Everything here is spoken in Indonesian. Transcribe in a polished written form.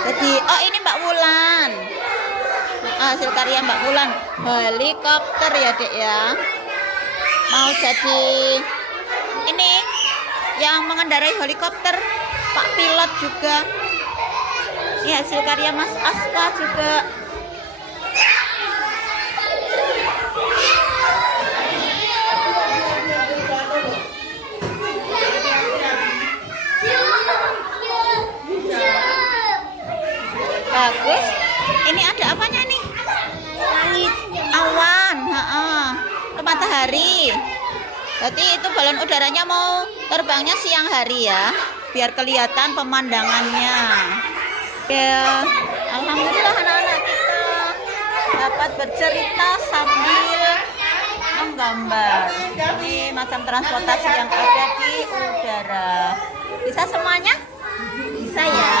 Jadi, oh ini Mbak Wulan. Hasil karya Mbak Wulan. Helikopter ya Dek ya. Mau jadi ini yang mengendarai helikopter, Pak pilot juga. Ini hasil karya Mas Aska juga. Bagus. Ini ada apanya nih? Langit. Awan, matahari. Berarti itu balon udaranya mau terbangnya siang hari ya, biar kelihatan pemandangannya. Ya, alhamdulillah anak-anak kita dapat bercerita sambil menggambar. Ini macam transportasi yang ada di udara. Bisa semuanya? Bisa ya.